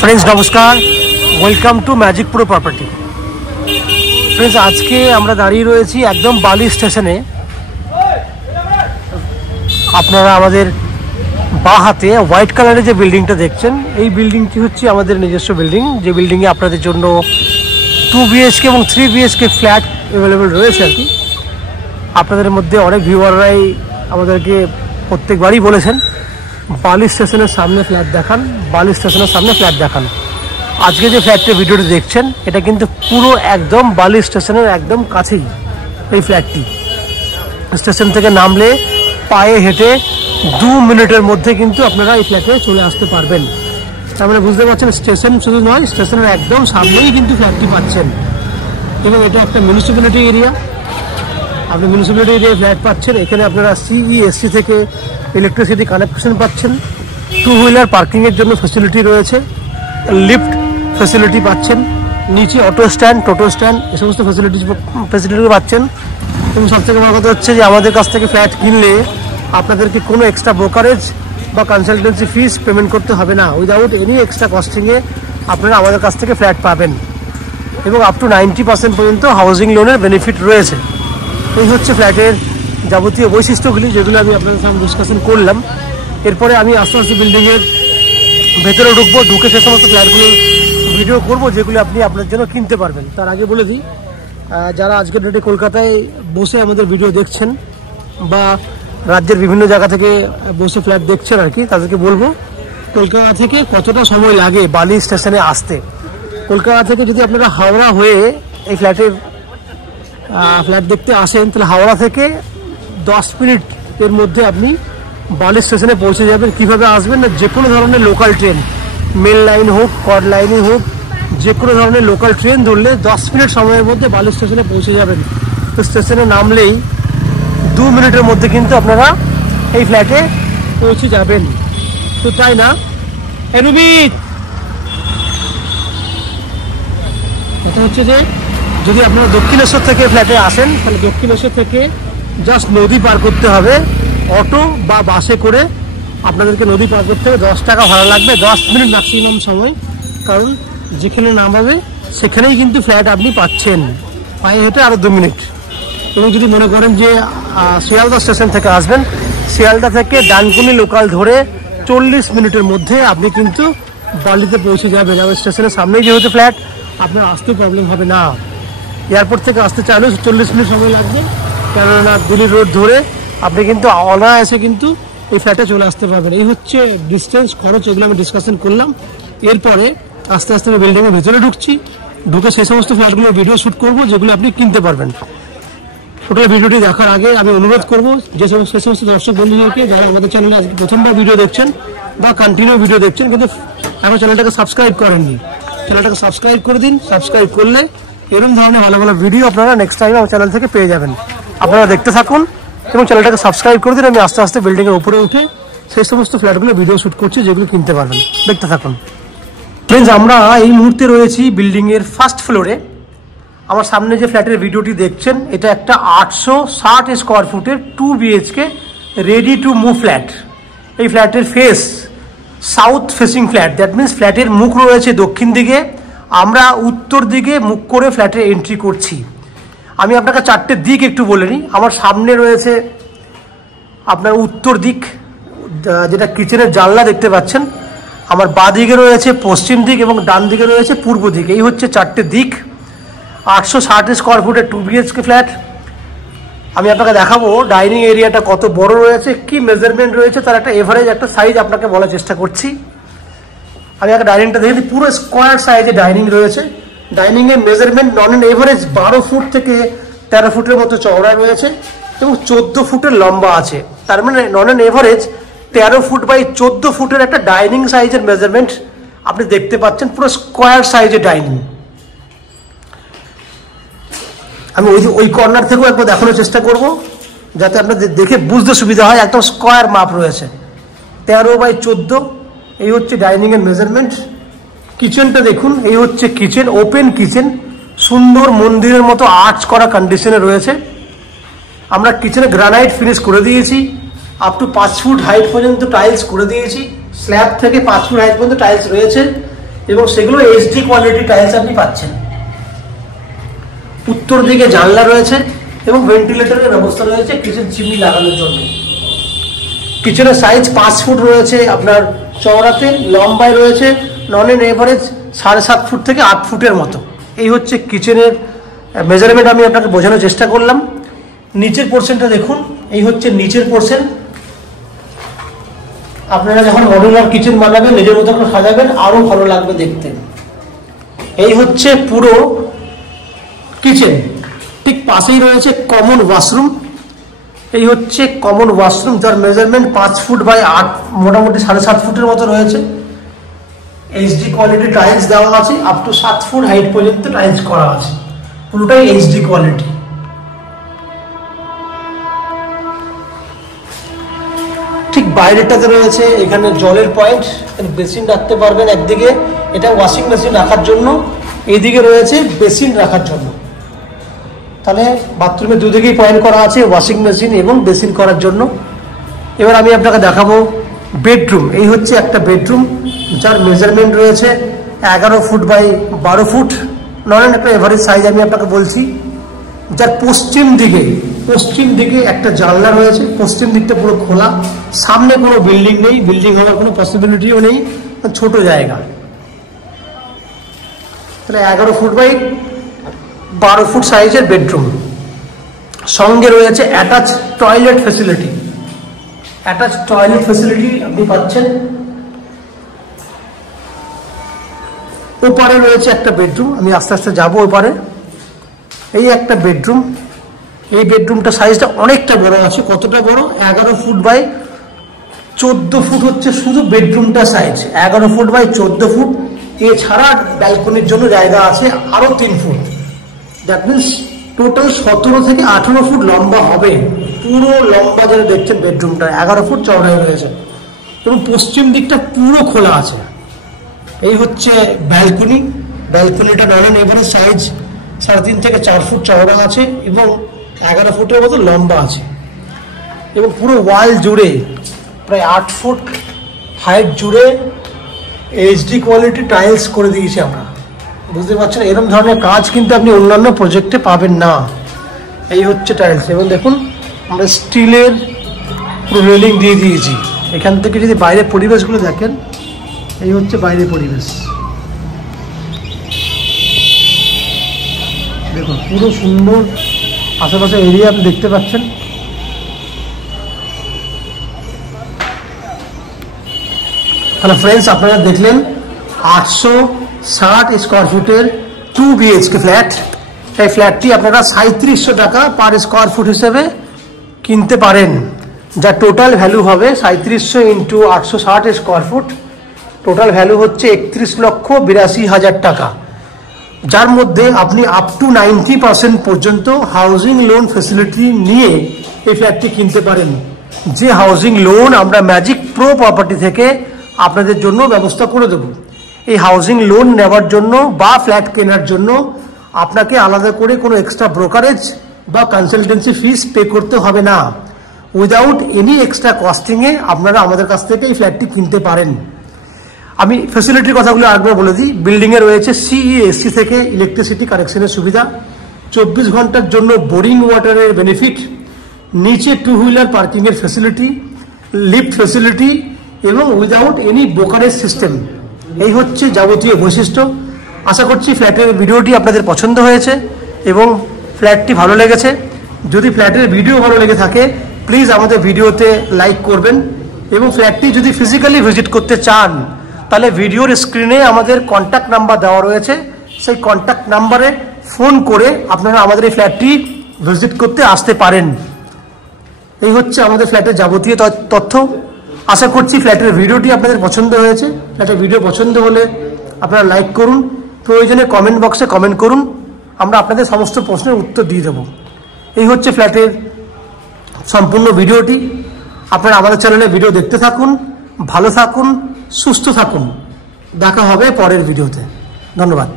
Friends नमस्कार, welcome to Magic Pro Property. Friends आज के আমরা দাঁড়িয়ে রয়েছি একদম বালি স্টেশনে। আপনারা আমাদের বাঁ হাতে হোয়াইট কালারের যে বিল্ডিংটা দেখছেন, এই বিল্ডিংটি হচ্ছে আমাদের নিজস্ব বিল্ডিং, যে বিল্ডিংয়ে আপনাদের জন্য 2 BHK এবং 3 BHK ফ্ল্যাট অ্যাভেলেবেল রয়েছে আর কি। আপনাদের মধ্যে অনেক ভিউয়াররাই আমাদেরকে প্রত্যেকবারই বলেছেন বালি স্টেশনের সামনে ফ্ল্যাট দেখান, বালি স্টেশনের সামনে ফ্ল্যাট দেখান। আজকে যে ফ্ল্যাটটা ভিডিওটি দেখছেন এটা কিন্তু পুরো একদম বালি স্টেশনের একদম কাছেই এই ফ্ল্যাটটি। স্টেশন থেকে নামলে পায়ে হেঁটে 2 মিনিটের মধ্যে কিন্তু আপনারা এই ফ্ল্যাটে চলে আসতে পারবেন। তার মানে বুঝতে পারছেন স্টেশন শুধু নয়, স্টেশনের একদম সামনেই কিন্তু ফ্ল্যাটটি পাচ্ছেন। এবং এটা একটা মিউনিসিপ্যালিটি এরিয়া, আপনি মিউনিসিপ্যালিটি এরিয়ায় ফ্ল্যাট পাচ্ছেন। এখানে আপনারা CESC থেকে ইলেকট্রিসিটি কানেকশন পাচ্ছেন, 2 হুইলার পার্কিংয়ের জন্য ফ্যাসিলিটি রয়েছে, লিফট ফ্যাসিলিটি পাচ্ছেন, নিচে অটো স্ট্যান্ড, টোটো স্ট্যান্ড, এই সমস্ত ফ্যাসিলিটি পাচ্ছেন। এবং সবথেকে বড় কথা হচ্ছে যে আমাদের কাছ থেকে ফ্ল্যাট কিনলে আপনাদেরকে কোনো এক্সট্রা ব্রোকারেজ বা কনসালটেন্সি ফিস পেমেন্ট করতে হবে না। উইদাউট এনি এক্সট্রা কস্টিংয়ে আপনারা আমাদের কাছ থেকে ফ্ল্যাট পাবেন এবং আপ টু 90% পর্যন্ত হাউজিং লোনের বেনিফিট রয়েছে। এই হচ্ছে ফ্ল্যাটের যাবতীয় বৈশিষ্ট্যগুলি, যেগুলো আমি আপনাদের সামনে ডিসকাশন করলাম। এরপরে আমি আস্তে আস্তে বিল্ডিংয়ের ভেতরে ঢুকবো, ঢুকে সে সমস্ত ফ্ল্যাটগুলোর ভিডিও করব যেগুলো আপনি আপনার জন্য কিনতে পারবেন। তার আগে বলে দিই, যারা আজকের ডেটে কলকাতায় বসে আমাদের ভিডিও দেখছেন বা রাজ্যের বিভিন্ন জায়গা থেকে বসে ফ্ল্যাট দেখছেন আর কি, তাদেরকে বলবো কলকাতা থেকে কতটা সময় লাগে বালি স্টেশনে আসতে। কলকাতা থেকে যদি আপনারা হাওড়া হয়ে এই ফ্ল্যাট দেখতে আসেন, তাহলে হাওড়া থেকে 10 মিনিটের মধ্যে আপনি বালি স্টেশনে পৌঁছে যাবেন। কিভাবে আসবেন না, যে কোনো ধরনের লোকাল ট্রেন, মেল লাইন হোক, কর্ড লাইনই হোক, যে কোনো ধরনের লোকাল ট্রেন ধরলে 10 মিনিট সময়ের মধ্যে বালি স্টেশনে পৌঁছে যাবেন। তো স্টেশনে নামলেই 2 মিনিটের মধ্যে কিন্তু আপনারা এই ফ্ল্যাটে পৌঁছে যাবেন। তো তাই না রুবিত, কথা হচ্ছে যে যদি আপনারা দক্ষিণেশ্বর থেকে ফ্ল্যাটে আসেন, তাহলে দক্ষিণেশ্বর থেকে জাস্ট নদী পার করতে হবে। অটো বা বাসে করে আপনাদেরকে নদী পার করতে হবে, 10 টাকা ভাড়া লাগবে, 10 মিনিট ম্যাক্সিমাম সময়। কারণ যেখানে নামাবে সেখানেই কিন্তু ফ্ল্যাট আপনি পাচ্ছেন, পায়ে হেঁটে আরও 2 মিনিট। এবং যদি মনে করেন যে শিয়ালদা স্টেশন থেকে আসবেন, শিয়ালদা থেকে ডানকুনি লোকাল ধরে 40 মিনিটের মধ্যে আপনি কিন্তু বালিতে পৌঁছে যাবেন। আর স্টেশনের সামনেই যেহেতু ফ্ল্যাট, আপনার আসতে প্রবলেম হবে না। এয়ারপোর্ট থেকে আসতে চাইলেও 40 মিনিট সময় লাগবে, কেননা দিল্লি রোড ধরে আপনি কিন্তু অনায়াসে কিন্তু এই ফ্ল্যাটে চলে আসতে পারবেন। এই হচ্ছে ডিস্টেন্স, খরচ, এগুলো আমি ডিসকাশন করলাম। এরপরে আস্তে আস্তে আমি বিল্ডিংয়ের ভেতরে ঢুকছি, ঢুকে সেই সমস্ত ফ্ল্যাটগুলোর ভিডিও শ্যুট করবো যেগুলো আপনি কিনতে পারবেন। টোটাল ভিডিওটি দেখার আগে আমি অনুরোধ করবো যে সেই সমস্ত দর্শক বন্ধুদেরকে যারা আমাদের চ্যানেলে আজকে প্রথমবার ভিডিও দেখছেন বা কন্টিনিউ ভিডিও দেখছেন কিন্তু আমার চ্যানেলটাকে সাবস্ক্রাইব করেননি, চ্যানেলটাকে সাবস্ক্রাইব করে দিন। সাবস্ক্রাইব করলে এরকম ধরনের ভালো ভালো ভিডিও আপনারা নেক্সট টাইম আমার চ্যানেল থেকে পেয়ে যাবেন। আপনারা দেখতে থাকুন এবং চ্যানেলটাকে সাবস্ক্রাইব করে দিন। আমি আস্তে আস্তে বিল্ডিংয়ের উপরে উঠে সেই সমস্ত ফ্ল্যাটগুলো ভিডিও শ্যুট করছি যেগুলো কিনতে পারবেন, দেখতে থাকুন। ফ্রেন্ডস, আমরা এই মুহূর্তে রয়েছি বিল্ডিংয়ের ফার্স্ট ফ্লোরে। আমার সামনে যে ফ্ল্যাটের ভিডিওটি দেখছেন, এটা একটা 860 স্কোয়ার ফুটের 2 BHK ready to move flat. এই ফ্ল্যাটের face south facing flat, that means ফ্ল্যাটের মুখ রয়েছে দক্ষিণ দিকে, আমরা উত্তর দিকে মুখ করে ফ্ল্যাটে এন্ট্রি করছি। আমি আপনাকে 4টে দিক একটু বলে নিই। আমার সামনে রয়েছে আপনার উত্তর দিক, যেটা কিচেনের জানলা দেখতে পাচ্ছেন। আমার বাঁ দিকে রয়েছে পশ্চিম দিক এবং ডান দিকে রয়েছে পূর্ব দিক। এই হচ্ছে 4টে দিক। 860 স্কোয়ার ফুটের 2 BHK ফ্ল্যাট। আমি আপনাকে দেখাবো ডাইনিং এরিয়াটা কত বড় রয়েছে, কি মেজারমেন্ট রয়েছে, তার একটা এভারেজ একটা সাইজ আপনাকে বলার চেষ্টা করছি। আমি একটা ডাইনিংটা দেখে দিই, পুরো স্কোয়ার সাইজে ডাইনিং রয়েছে। ডাইনিংয়ের মেজারমেন্ট নন অ্যান্ড এভারেজ 12 ফুট থেকে 13 ফুটের মতো চওড়া রয়েছে এবং 14 ফুটের লম্বা আছে। তার মানে নন অ্যান্ড এভারেজ 13 ফুট বাই 14 ফুটের একটা ডাইনিং সাইজের মেজারমেন্ট আপনি দেখতে পাচ্ছেন, পুরো স্কোয়ার সাইজের ডাইনিং। আমি ওই কর্নার থেকেও একবার দেখানোর চেষ্টা করব যাতে আপনাদের দেখে বুঝতে সুবিধা হয়। একদম স্কোয়ার মাপ রয়েছে, 13 বাই 14। এই হচ্ছে ডাইনিংয়ের মেজারমেন্ট। কিচেনটা দেখুন, এই হচ্ছে কিচেন, ওপেন কিচেন, সুন্দর মন্দিরের মতো আর্চ করা কন্ডিশনে রয়েছে। আমরা কিচেনে গ্রানাইট ফিনিশ করে দিয়েছি, আপ টু 5 ফুট হাইট পর্যন্ত টাইলস করে দিয়েছি, স্ল্যাব থেকে 5 ফুট হাইট পর্যন্ত টাইলস রয়েছে এবং সেগুলো এইচডি কোয়ালিটি টাইলস আপনি পাচ্ছেন। উত্তর দিকে জানলা রয়েছে এবং ভেন্টিলেটরের ব্যবস্থা রয়েছে কিচেন চিমনি লাগানোর জন্য। কিচেনের সাইজ 5 ফুট রয়েছে আপনার চওড়াতে, লম্বায় রয়েছে নন এন এভারেজ 7.5 ফুট থেকে 8 ফুটের মতো। এই হচ্ছে কিচেনের মেজারমেন্ট, আমি আপনাকে বোঝানোর চেষ্টা করলাম। নিচের পোর্শনটা দেখুন, এই হচ্ছে নিচের পোর্শন। আপনারা যখন মডুলার কিচেন বানাবেন, নিজের মতো করে সাজাবেন, আরো ভালো লাগবে দেখতে। এই হচ্ছে পুরো কিচেন। ঠিক পাশেই রয়েছে কমন ওয়াশরুম। এই হচ্ছে কমন ওয়াশরুম, যার মেজারমেন্ট 5 ফুট বাই 8, মোটামুটি 7.5 ফুটের মতো রয়েছে। এইচডি কোয়ালিটি টাইলস দেওয়া আছে, আপ টু 7 ফুট হাইট পর্যন্ত টাইলস করা আছে, পুরোটাই এইচডি কোয়ালিটি। ঠিক বাইরেটাতে রয়েছে এখানে জলের পয়েন্ট, বেসিন রাখতে পারবেন একদিকে, এটা ওয়াশিং মেশিন রাখার জন্য, এইদিকে রয়েছে বেসিন রাখার জন্য। তাহলে বাথরুমে দুদিকেই পয়েন্ট করা আছে, ওয়াশিং মেশিন এবং বেসিন করার জন্য। এবার আমি আপনাকে দেখাবো বেডরুম। এই হচ্ছে একটা বেডরুম, যার মেজারমেন্ট রয়েছে 11 ফুট বাই 12 ফুট, নর্মাল একটা এভারেজ সাইজ আমি আপনাকে বলছি। যার পশ্চিম দিকে একটা জানলা রয়েছে, পশ্চিম দিকটা পুরো খোলা, সামনে কোনো বিল্ডিং নেই, বিল্ডিং হওয়ার কোনো পসিবিলিটিও নেই, ছোট জায়গা। তাহলে 11 ফুট বাই 12 ফুট সাইজের বেডরুম। সঙ্গে রয়েছে attach toilet facility. Attach toilet facility আপনি পাচ্ছেন। ওপারে রয়েছে একটা বেডরুম, আমি আস্তে আস্তে যাবো ওপারে। এই একটা বেডরুম, এই বেডরুমটা সাইজটা অনেকটা বড় আছে। কতটা বড়? 11 ফুট বাই 14 ফুট হচ্ছে শুধু বেডরুমটা সাইজ, 11 ফুট বাই 14 ফুট। এছাড়া ব্যালকনির জন্য জায়গা আছে আরো 3 ফুট। দ্যাট মিনস টোটাল 17 থেকে 18 ফুট লম্বা হবে। পুরো লম্বা যেটা দেখছেন বেডরুমটা 11 ফুট চওড়ায় রয়েছে এবং পশ্চিম দিকটা পুরো খোলা আছে। এই হচ্ছে ব্যালকনি। ব্যালকনিটা নন এভারেজ সাইজ 3.5 থেকে 4 ফুট চওড়া আছে এবং 11 ফুটের মতো লম্বা আছে এবং পুরো ওয়াল জুড়ে প্রায় 8 ফুট হাইট জুড়ে এইচডি কোয়ালিটি টাইলস করে দিয়েছি আমরা। বুঝতে পারছেন, এরকম ধরনের কাজ কিন্তু আপনি অন্যান্য প্রজেক্টে পাবেন না। এই হচ্ছে টাইলস এবং দেখুন আমরা স্টিলের পুরো রেলিং দিয়ে দিয়েছি। এখান থেকে যদি বাইরের পরিবেশগুলো দেখেন, এই হচ্ছে বাইরের পরিবেশ। দেখুন পুরো সুন্দর আশেপাশে এরিয়া আপনি দেখতে পাচ্ছেন। তাহলে ফ্রেন্ডস, আপনারা দেখলেন 860 স্কোয়ার ফুটের 2 BHK ফ্ল্যাট। এই ফ্ল্যাটটি আপনারা 3700 টাকা পার স্কোয়ার ফুট হিসেবে কিনতে পারেন, যা টোটাল ভ্যালু হবে 3700 into 860 square foot. Total value হচ্ছে 31,82,000 টাকা, যার মধ্যে আপনি আপ টু 90% পর্যন্ত হাউজিং লোন ফেসিলিটি নিয়ে এই ফ্ল্যাটটি কিনতে পারেন। যে হাউজিং লোন আমরা ম্যাজিক প্রো প্রপার্টি থেকে আপনাদের জন্য ব্যবস্থা করে দেব। এই হাউজিং লোন নেওয়ার জন্য বা ফ্ল্যাট কেনার জন্য আপনাকে আলাদা করে কোনো এক্সট্রা ব্রোকারেজ বা কনসালটেন্সি ফিস পে করতে হবে না। উইদাউট এনি এক্সট্রা কস্টিংয়ে আপনারা আমাদের কাছ থেকে এই ফ্ল্যাটটি কিনতে পারেন। আমি ফ্যাসিলিটির কথাগুলো আরেকবার বলে দিই। বিল্ডিংয়ে রয়েছে CESC থেকে ইলেকট্রিসিটি কানেকশনের সুবিধা, 24 ঘন্টার জন্য বোরিং ওয়াটারের বেনিফিট, নিচে 2 হুইলার পার্কিংয়ের ফ্যাসিলিটি, লিফট ফ্যাসিলিটি এবং উইদাউট এনি ব্রোকারেজ সিস্টেম। এই হচ্ছে যাবতীয় বৈশিষ্ট্য। আশা করছি ফ্ল্যাটের ভিডিওটি আপনাদের পছন্দ হয়েছে এবং ফ্ল্যাটটি ভালো লেগেছে। যদি ফ্ল্যাটের ভিডিও ভালো লেগে থাকে প্লিজ আমাদের ভিডিওতে লাইক করবেন এবং ফ্ল্যাটটি যদি ফিজিক্যালি ভিজিট করতে চান তাহলে ভিডিওর স্ক্রিনে আমাদের কন্ট্যাক্ট নাম্বার দেওয়া রয়েছে, সেই কন্ট্যাক্ট নাম্বারে ফোন করে আপনারা আমাদের এই ফ্ল্যাটটি ভিজিট করতে আসতে পারেন। এই হচ্ছে আমাদের ফ্ল্যাটের যাবতীয় তথ্য। আশা করছি ফ্ল্যাটের ভিডিওটি আপনাদের পছন্দ হয়েছে। ফ্ল্যাটের ভিডিও পছন্দ হলে আপনারা লাইক করুন, প্রয়োজনে কমেন্ট বক্সে কমেন্ট করুন, আমরা আপনাদের সমস্ত প্রশ্নের উত্তর দিয়ে দেব। এই হচ্ছে ফ্ল্যাটের সম্পূর্ণ ভিডিওটি। আপনারা আমাদের চ্যানেলে ভিডিও দেখতে থাকুন, ভালো থাকুন, সুস্থ থাকুন। দেখা হবে পরের ভিডিওতে। ধন্যবাদ।